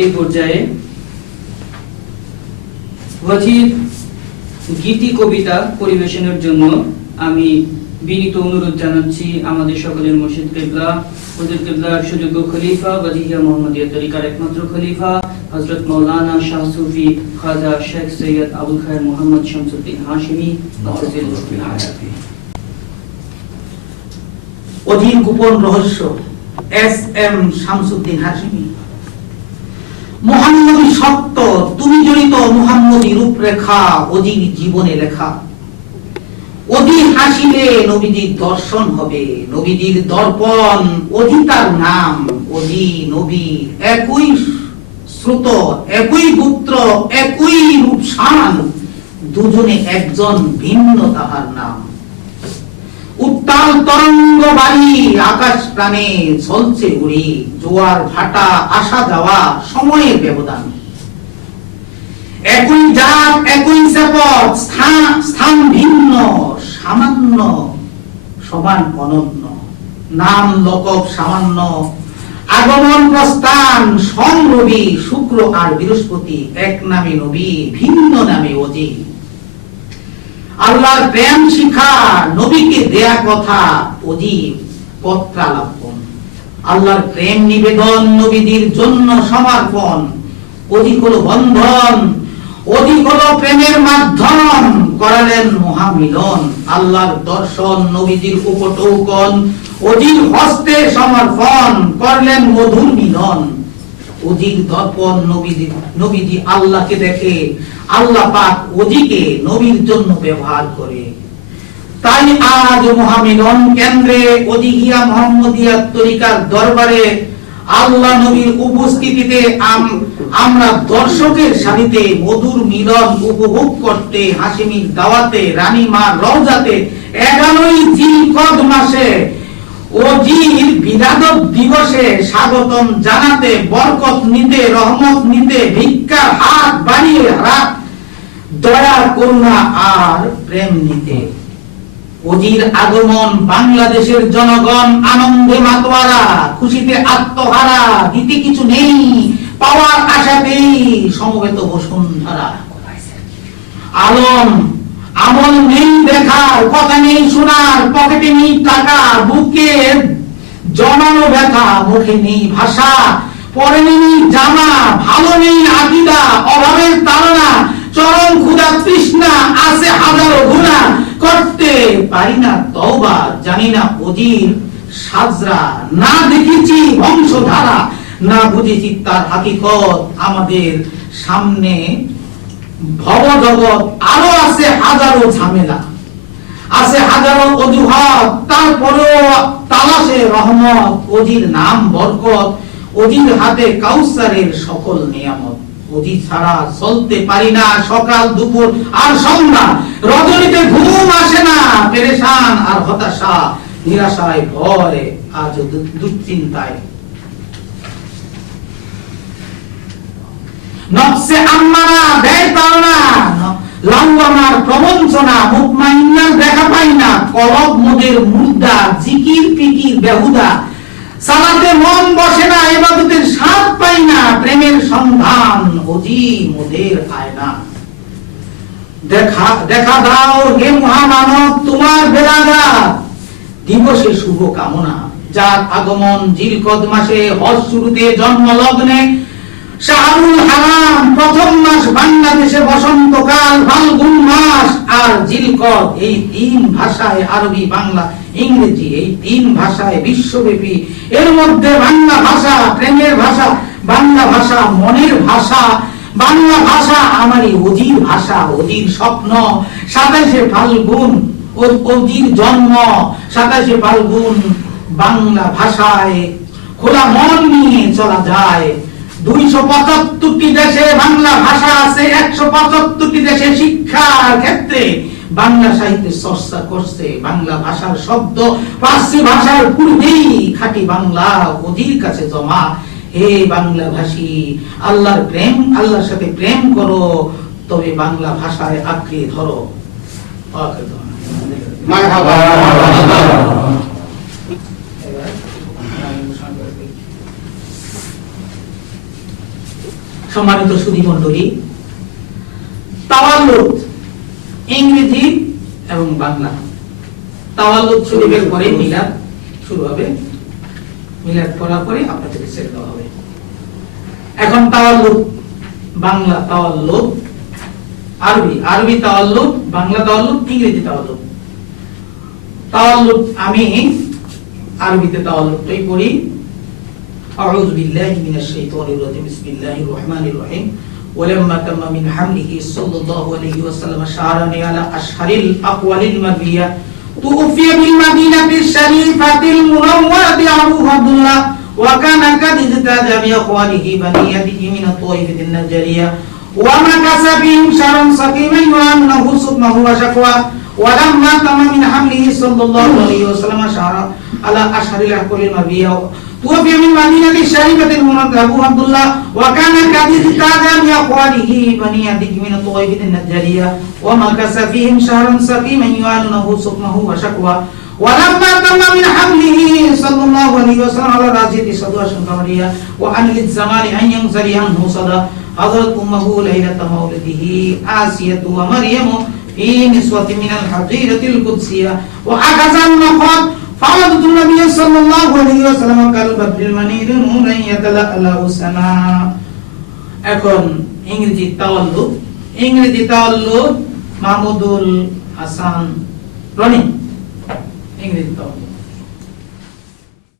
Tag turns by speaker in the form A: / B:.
A: এই পর্যায়ে ওয়াজির গীতি কবিতা পরিবেশনের জন্য আমি বিনীত অনুরোধ জানাচ্ছি আমাদের সকলের মুর্শিদ কেবলা, হুজুর কেবলার সুযোগ্য খলিফা, ওয়াজিহিয়া মোহাম্মদিয়া তরিকার একমাত্র খলিফা, হযরত মাওলানা শাহ সুফি খাজা শেখ সৈয়দ আবুল খায়ের মোহাম্মদ শামসুদ্দিন হাশিমি
B: অধীন গোপন রহস্য, এস এম শামসুদ্দিন হাসিমি মোহাম্মদী সত্য, তুমি জড়িত মোহাম্মদী রূপরেখা অজির জীবনে লেখা। হাসিলে নবীজির দর্শন হবে, নবীজির দর্পণ নাম অধি নবী, একই শ্রুত একই পুত্র একই রূপসান, দুজনে একজন ভিন্ন তাহার নাম। উত্তাল তরঙ্গ বাড়ি আকাশ প্রাণে চলছে উড়ি, জোয়ার ভাটা, আসা যাওয়া সময়ের ব্যবধান। একই জাত, একই সেপথ স্থান স্থান ভিন্ন, সামান্য, সমান অনন্য। নাম লকব সামান্য। আগমন প্রস্থান সম রবি, শুক্র আর বৃহস্পতি, এক নামে নবী, ভিন্ন নামে অজি আল্লাহর প্রেম শিখা, নবীকে দেয়া কথা অজীব, পত্রালাপন। আল্লাহর প্রেম নিবেদন নবীদের জন্য সমর্পণ। অধিক হলো বন্ধন, অধিক হলো প্রেমের মাধ্যম, করালেন মহামিলন। আল্লাহর দর্শন নবীজির উপটৌকন অজির হস্তে সমর্পণ, করলেন মধুর মিলন। অজির দর্পণ নবীজি নবীজি আল্লাহকে দেখে, আল্লাহ পাক অজিকে নবীর জন্য ব্যবহার করে। তাই আজ মহামিলন কেন্দ্রে অদিহিয়া মোহাম্মদিয়া তরিকার দরবারে আল্লাহ নবীর উপস্থিতিতে আমরা দর্শকের সারিতে মধুর মিলন উপভোগ করতে, হাসিমির দাওয়াতে রানী মা রওজাতে, এগারোই জিলকদ মাসে অজির দিবসে স্বাগতম জানাতে, বরকত নিতে, রহমত নিতে, ভিক্ষার হাত বাড়িয়ে রাত দয়া করুণা আর প্রেম নিতে। অজির আগমন বাংলাদেশের জনগণ আনন্দে মাতোয়ারা, খুশিতে আত্মহারা, দিতে কিছু নেই, পাওয়ার আশাতেই সমবেত বসুন্ধরা। আলম আমল নেই দেখার, কথা নেই শোনার, পকেটে নেই টাকা, বুকে জমানো ব্যথা, মুখে নেই ভাষা, পরে নেই জামা, ভালো নেই আকিদা, অভাবের তাড়না, চরম ক্ষুধা তৃষ্ণা, আছে হাজারো গুণা, করতে পারি না তওবা, জানি না অজির সাজরা, না দেখেছি বংশধারা, না বুঝেছি তার হাকিকত আমাদের সামনে ভব জগৎ আরও আছে হাজারো ঝামেলা। আছে হাজারো অজুহাত, তারপরেও তালাশে রহমত অজির নাম বরকত অজির হাতে কাউসারের সকল নিয়ামত। অজি ছাড়া চলতে পারি না, সকাল, দুপুর আর সন্ধ্যা। রজনীতে ঘুম আসে না, পেরেশান আর হতাশা, নিরাশায় ভয় দুশ্চিন্তায়। দেয় লঙ্গনার প্রবঞ্চনা মুকমাইন্নার দেখা পাই না। কলব মোদের মুদ্রা জিকির পিকির বেহুদা। সালাতে মন বসে না, এবাদতের স্বাদ পাই না। প্রেমের সন্ধান অজি মোদের আয়না। দেখা দেখা দাও হে মহামানব, তোমার বেলাঘাত দিবসে শুভ কামনা যার আগমন জিলকদ মাসে হজ শুরুতে জন্ম লগ্নে শাহরুল হারাম, প্রথম মাস বাংলাদেশে বসন্তকাল, ফাল্গুন মাস, আর জিলকদ, এই তিন ভাষায় আরবি, বাংলা, ইংরেজি, এই তিন ভাষায় বিশ্বব্যাপী। এর মধ্যে বাংলা ভাষা, প্রেমের ভাষা, বাংলা ভাষা, মনের ভাষা, বাংলা ভাষা আমারই অজির ভাষা অজির স্বপ্ন। সাতাশে ফাল্গুন অজির জন্ম। সাতাশে ফাল্গুন বাংলা ভাষায় খোলা মন নিয়ে চলা যায়। দুইশো পঁচাত্তরটি বাংলা ভাষা আছে, একশো পঁচাত্তরটি শিক্ষার ক্ষেত্রে বাংলা করছে, বাংলা ভাষার কাছে জমা। হে বাংলা ভাষী, আল্লাহর প্রেম, আল্লাহর সাথে প্রেম করো, তবে বাংলা ভাষায় আঁকড়ে ধরো। এবার আমি ঘোষণা করে দিই। সম্মানিত সুধী মন্ডলী তাওয়াল্লুদ ইংরেজি এবং বাংলা। তাওয়াল্লুদ শরীফের পরে মিলাদ শুরু হবে। মিলাদ করার পরে আপনাদেরকে ছেড়ে দেওয়া হবে। এখন তাওয়াল্লুদ, বাংলা তাওয়াল্লুদ, আরবি আরবি তাওয়াল্লুদ, বাংলা তাওয়াল্লুদ, ইংরেজি তাওয়াল্লুদ। তাওয়াল্লুদ আমি আরবিতে তাওয়াল্লুদটাই পড়ি। أعوذ بالله من الشيطان الرجيم. بسم الله الرحمن الرحيم. ولما تم من حمله صلى الله عليه وسلم شعرني على أشهر الأقوال المربية توفي بالمدينة الشريفة المنورة أبوه عبد الله وكان قد اجتاز بأخواله بنيته من الطائفة النجارية ومكث بهم شهرا سقيما يؤمنه سقمه وشكوى. ولما تم من حمله صلى الله عليه وسلم شهر على أشهر الأقوال المربية توفي من مدينة الشريفة المنورة أبو عبد الله وكان قد اجتاز بأخواله بنيته من الطائفة النجارية. ومكث فيهم شهرا سقيما يؤمنه سقمه وشكوى. ولما تم من حمله صلى الله عليه وسلم على راسية صدوى شنقمرية وعن للزمان أن ينزلي عنه صدى حضرت أمه ليلة مولده آسية ومريم في نسوة من الحجيرة القدسية وأخذ النقاط فعبد النبي صلى الله عليه وسلم كالبدر المنير نورا يتلألأ سنا এখন ইংরেজি তাওয়াল্লুদ ইংরেজি তাওয়াল্লুদ মাহমুদুল হাসান রনি ইংরেজি তাওয়াল্লুদ